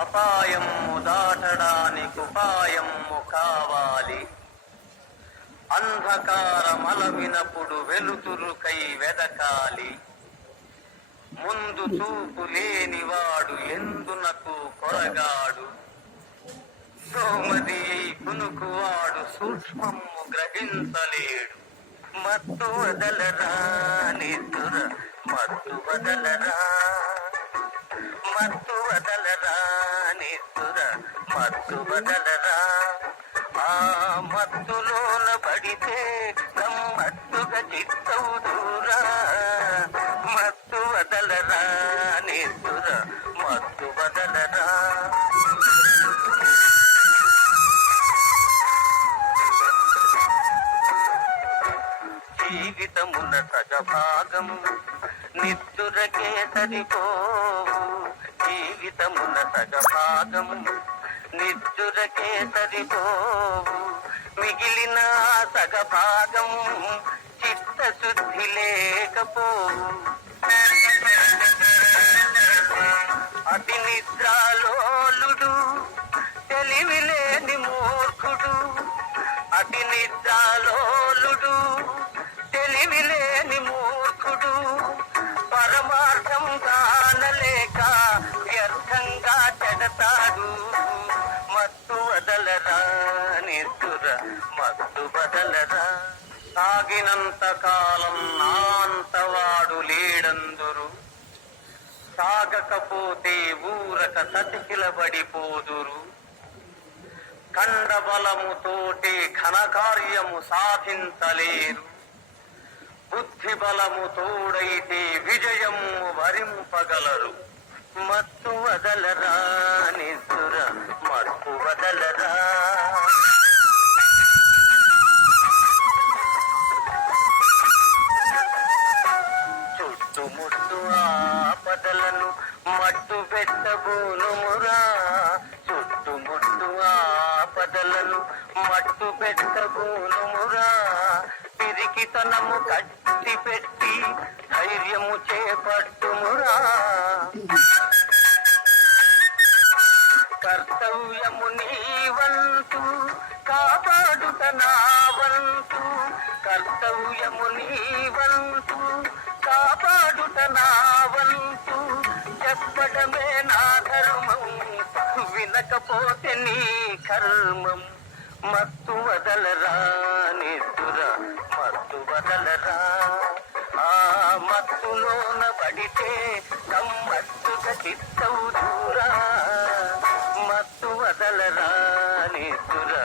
అపాయము దాటడానికి ఉపాయము కావాలి అంధకారమలవినప్పుడు వెలుతురుకై వెదకాలి. ముందు చూపు లేనివాడు ఎందునకు కొరగాడు. సోమది కునుకువాడు సూక్ష్మము గ్రహించలేడు. మత్తు వదలరా నిద్ర మత్తు వదలరా మత్తు వదలరా. మత్తుగలరా ఆ మత్తులోన పడితే గమ్మత్తుగా చిత్తవుదురా మత్తు వదలరా నిద్ర మత్తు వదలరా. జీవితమున సగభాగము నిద్దురకే సరిపోవు. జీవితమున సగభాగము నిద్దురకే సరిపోవు మిగిలిన సగభాగం చిత్తశుద్ధి లేకపోవు. అతి నిద్రాలోలుడు తెలివిలేని మూర్ఖుడు. అతి నిద్రాలోలుడు తెలివిలేని మూర్ఖుడు. పరమార్థం కానలేక వ్యర్థంగా చెడతాడు. మత్తు సాగినంత కాలం నాంతవాడు లేడందురు. సాగకపోతే ఊరక సతికిలబడిపోదురు. కండబలముతోటి ఘనకార్యము సాధించలేరు. బుద్ధి బలము తోడైతే విజయము వరింపగలరు. మత్తు వదలరా నిద్దుర మత్తు వదలరా? ఆపదలను మట్టు పెట్టబోనుమురా పిరికితనము కట్టి పెట్టి ధైర్యము చేపట్టుమురా కర్తవ్యము నీ వంతు కాపాడుత నా వంతు. కర్తవ్యము నీ వంతు కాపాడుత నా వంతు. చెప్పడమే నా ధర్మం నిలకపోతే నీ కర్మం మత్తు వదలరా నిద్దురా మత్తు వదలరా. ఆ మత్తులోన పడితే గమ్మత్తుగా చిత్తవు దూరా. మత్తు వదలరా నిద్దురా